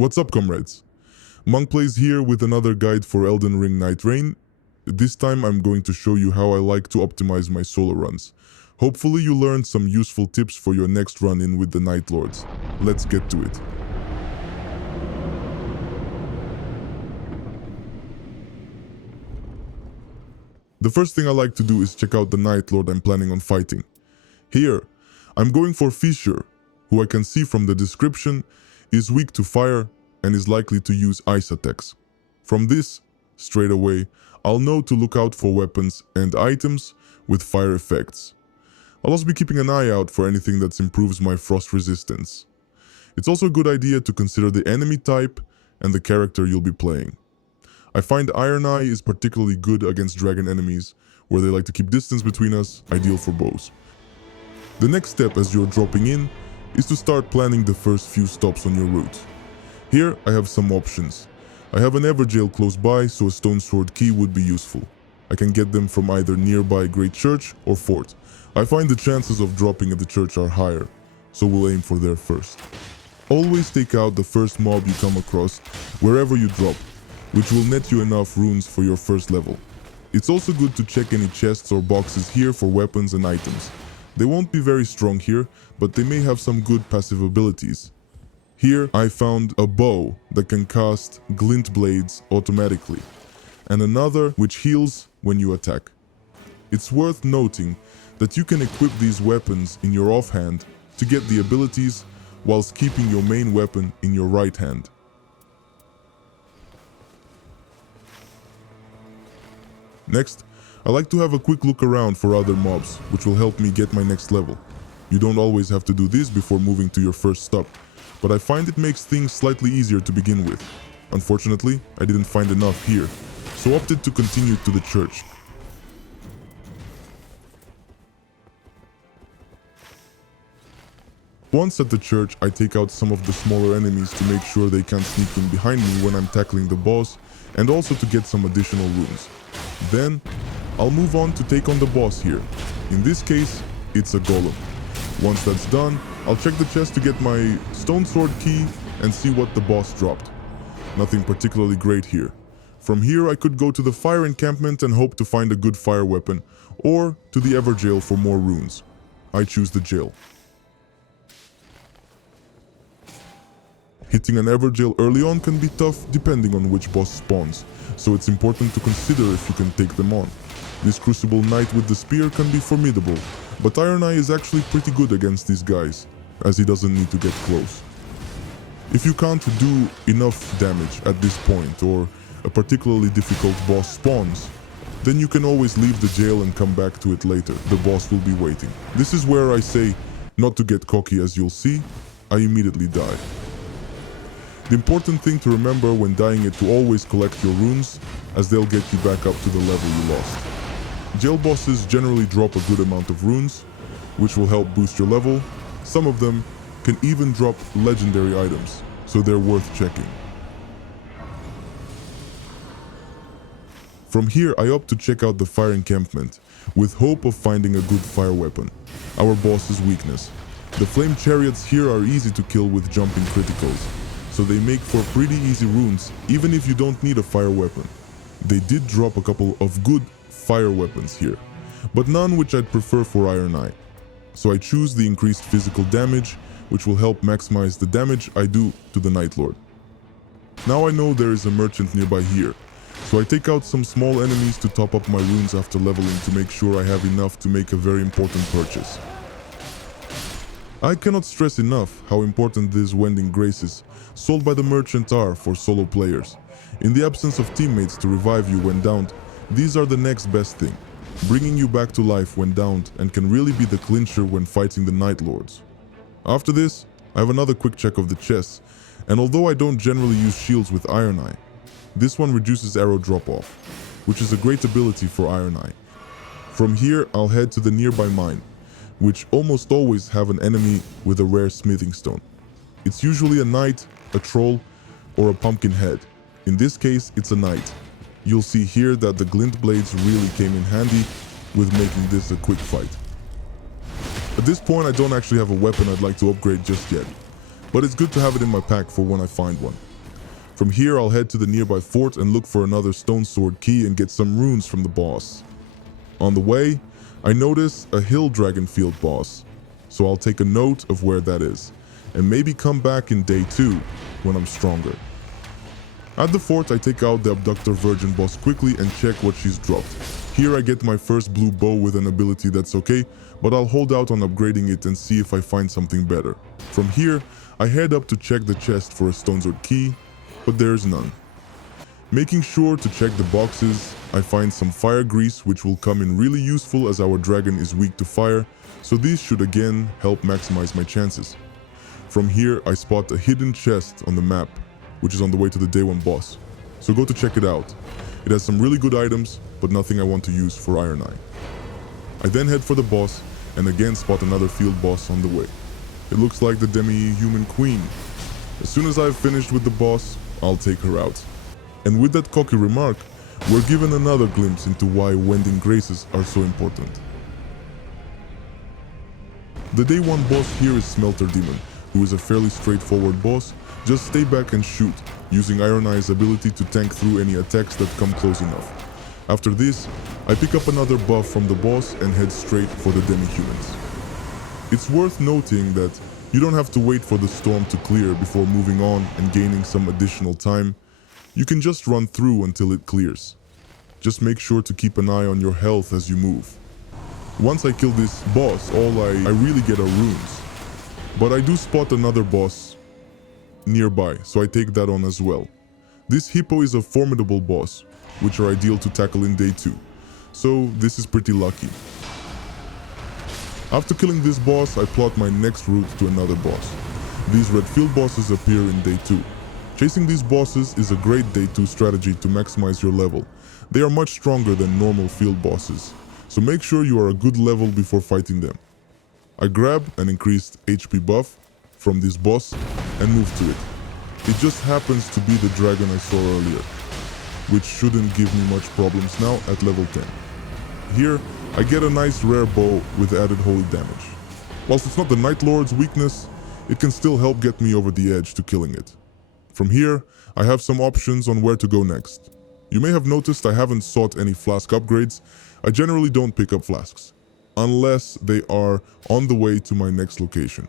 What's up, comrades? Monkplayz here with another guide for Elden Ring Nightreign. This time I'm going to show you how I like to optimize my solo runs. Hopefully you learned some useful tips for your next run-in with the Night Lords. Let's get to it. The first thing I like to do is check out the Night Lord I'm planning on fighting. Here, I'm going for Fissure, who I can see from the description is weak to fire and is likely to use ice attacks. From this, straight away, I'll know to look out for weapons and items with fire effects. I'll also be keeping an eye out for anything that improves my frost resistance. It's also a good idea to consider the enemy type and the character you'll be playing. I find Ironeye is particularly good against dragon enemies, where they like to keep distance between us, ideal for bows. The next step as you're dropping in is to start planning the first few stops on your route. Here I have some options. I have an Evergaol close by, so a stone sword key would be useful. I can get them from either nearby great church or fort. I find the chances of dropping at the church are higher, so we'll aim for there first. Always take out the first mob you come across wherever you drop, which will net you enough runes for your first level. It's also good to check any chests or boxes here for weapons and items. They won't be very strong here, but they may have some good passive abilities. Here I found a bow that can cast glint blades automatically, and another which heals when you attack. It's worth noting that you can equip these weapons in your offhand to get the abilities whilst keeping your main weapon in your right hand. Next, I like to have a quick look around for other mobs, which will help me get my next level. You don't always have to do this before moving to your first stop, but I find it makes things slightly easier to begin with. Unfortunately, I didn't find enough here, so opted to continue to the church. Once at the church, I take out some of the smaller enemies to make sure they can't sneak in behind me when I'm tackling the boss, and also to get some additional runes. Then, I'll move on to take on the boss here. In this case, it's a golem. Once that's done, I'll check the chest to get my stone sword key and see what the boss dropped. Nothing particularly great here. From here I could go to the fire encampment and hope to find a good fire weapon, or to the Evergaol for more runes. I choose the jail. Hitting an Evergaol early on can be tough depending on which boss spawns, so it's important to consider if you can take them on. This Crucible Knight with the spear can be formidable, but Ironeye is actually pretty good against these guys, as he doesn't need to get close. If you can't do enough damage at this point, or a particularly difficult boss spawns, then you can always leave the jail and come back to it later. The boss will be waiting. This is where I say not to get cocky, as you'll see, I immediately die. The important thing to remember when dying is to always collect your runes, as they'll get you back up to the level you lost. Jail bosses generally drop a good amount of runes, which will help boost your level. Some of them can even drop legendary items, so they're worth checking. From here I opt to check out the fire encampment, with hope of finding a good fire weapon, our boss's weakness. The flame chariots here are easy to kill with jumping criticals, so they make for pretty easy runes even if you don't need a fire weapon. They did drop a couple of good fire weapons here, but none which I'd prefer for Ironeye. So I choose the increased physical damage, which will help maximize the damage I do to the Night Lord. Now I know there is a merchant nearby here, so I take out some small enemies to top up my runes after leveling to make sure I have enough to make a very important purchase. I cannot stress enough how important these Wending Graces sold by the merchant are for solo players. In the absence of teammates to revive you when downed, these are the next best thing, bringing you back to life when downed, and can really be the clincher when fighting the Night Lords. After this, I have another quick check of the chests, and although I don't generally use shields with Ironeye, this one reduces arrow drop-off, which is a great ability for Ironeye. From here, I'll head to the nearby mine, which almost always have an enemy with a rare smithing stone. It's usually a knight, a troll, or a pumpkin head. In this case, it's a knight. You'll see here that the glint blades really came in handy with making this a quick fight. At this point, I don't actually have a weapon I'd like to upgrade just yet, but it's good to have it in my pack for when I find one. From here, I'll head to the nearby fort and look for another stone sword key and get some runes from the boss. On the way, I notice a hill dragon field boss, so I'll take a note of where that is, and maybe come back in day 2 when I'm stronger. At the fort, I take out the Abductor Virgin boss quickly and check what she's dropped. Here I get my first blue bow with an ability that's okay, but I'll hold out on upgrading it and see if I find something better. From here, I head up to check the chest for a stone sword key, but there's none. Making sure to check the boxes, I find some fire grease, which will come in really useful as our dragon is weak to fire, so these should again help maximize my chances. From here, I spot a hidden chest on the map, which is on the way to the day 1 boss, so go to check it out. It has some really good items, but nothing I want to use for Ironeye. I then head for the boss, and again spot another field boss on the way. It looks like the demi-human queen. As soon as I've finished with the boss, I'll take her out. And with that cocky remark, we're given another glimpse into why wending graces are so important. The day 1 boss here is Smelter Demon, who is a fairly straightforward boss. Just stay back and shoot, using Ironeye's ability to tank through any attacks that come close enough. After this, I pick up another buff from the boss and head straight for the demi-humans. It's worth noting that you don't have to wait for the storm to clear before moving on and gaining some additional time. You can just run through until it clears. Just make sure to keep an eye on your health as you move. Once I kill this boss, all I really get are runes. But I do spot another boss nearby, so I take that on as well. This hippo is a formidable boss, which are ideal to tackle in day 2, so this is pretty lucky. After killing this boss, I plot my next route to another boss. These red field bosses appear in day 2. Chasing these bosses is a great day 2 strategy to maximize your level. They are much stronger than normal field bosses, so make sure you are a good level before fighting them. I grab an increased HP buff from this boss and move to it. It just happens to be the dragon I saw earlier, which shouldn't give me much problems now at level 10. Here, I get a nice rare bow with added holy damage. Whilst it's not the Night Lord's weakness, it can still help get me over the edge to killing it. From here, I have some options on where to go next. You may have noticed I haven't sought any flask upgrades. I generally don't pick up flasks, unless they are on the way to my next location.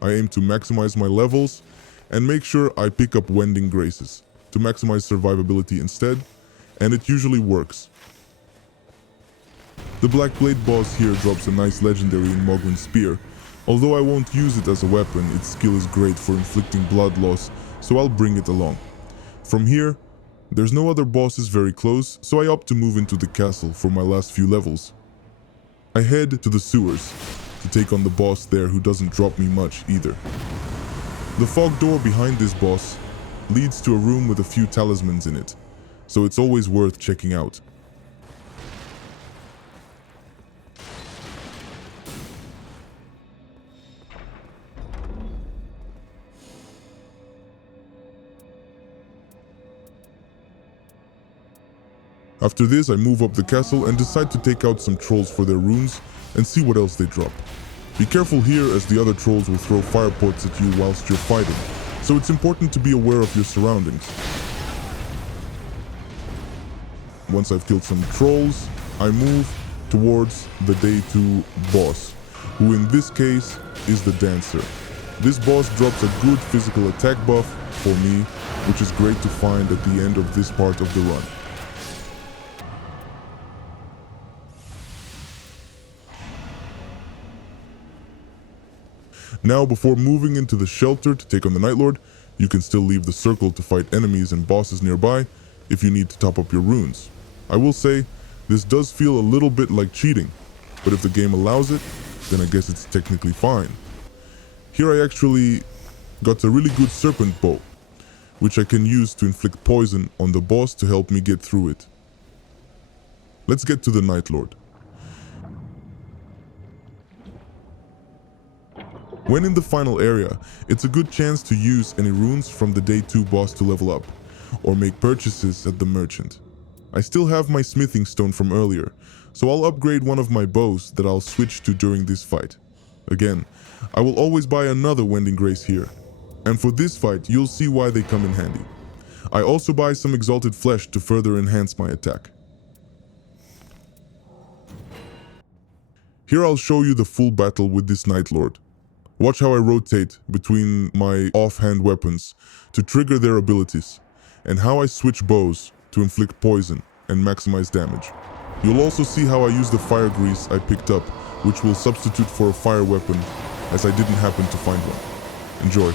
I aim to maximize my levels and make sure I pick up wending graces to maximize survivability instead, and it usually works. The Black Blade boss here drops a nice legendary in Mogren's Spear. Although I won't use it as a weapon, its skill is great for inflicting blood loss, so I'll bring it along. From here, there's no other bosses very close, so I opt to move into the castle for my last few levels. I head to the sewers to take on the boss there, who doesn't drop me much either. The fog door behind this boss leads to a room with a few talismans in it, so it's always worth checking out. After this, I move up the castle and decide to take out some trolls for their runes and see what else they drop. Be careful here, as the other trolls will throw fire pots at you whilst you're fighting, so it's important to be aware of your surroundings. Once I've killed some trolls, I move towards the day 2 boss, who in this case is the Dancer. This boss drops a good physical attack buff for me, which is great to find at the end of this part of the run. Now, before moving into the shelter to take on the Night Lord, you can still leave the circle to fight enemies and bosses nearby if you need to top up your runes. I will say, this does feel a little bit like cheating, but if the game allows it, then I guess it's technically fine. Here I actually got a really good serpent bow, which I can use to inflict poison on the boss to help me get through it. Let's get to the Night Lord. When in the final area, it's a good chance to use any runes from the day 2 boss to level up, or make purchases at the merchant. I still have my smithing stone from earlier, so I'll upgrade one of my bows that I'll switch to during this fight. Again, I will always buy another wending grace here, and for this fight you'll see why they come in handy. I also buy some exalted flesh to further enhance my attack. Here I'll show you the full battle with this Night Lord. Watch how I rotate between my offhand weapons to trigger their abilities, and how I switch bows to inflict poison and maximize damage. You'll also see how I use the fire grease I picked up, which will substitute for a fire weapon, as I didn't happen to find one. Enjoy.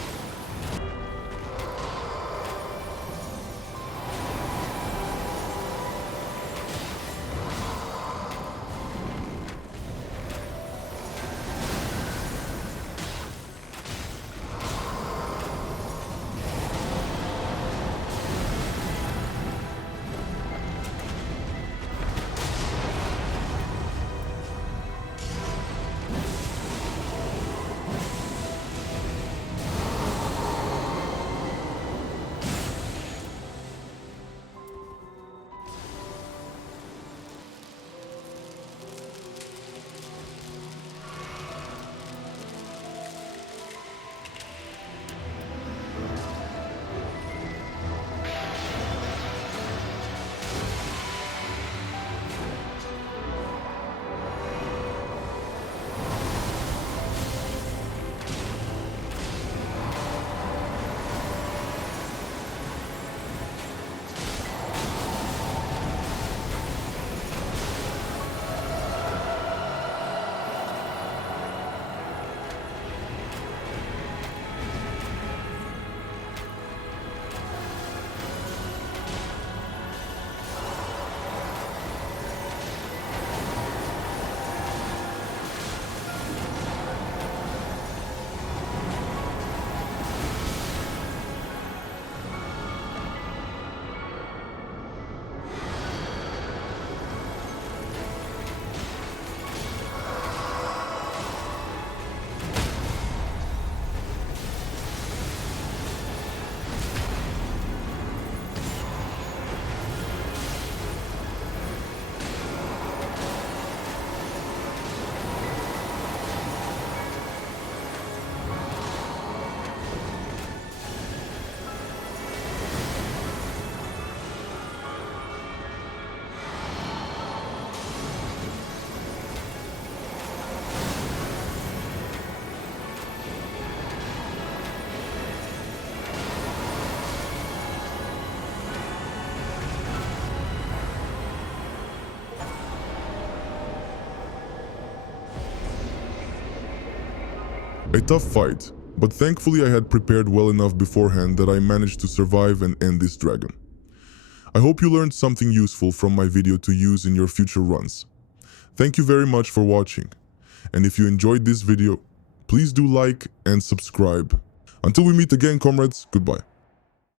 A tough fight, but thankfully I had prepared well enough beforehand that I managed to survive and end this dragon. I hope you learned something useful from my video to use in your future runs. Thank you very much for watching, and if you enjoyed this video, please do like and subscribe. Until we meet again, comrades, goodbye.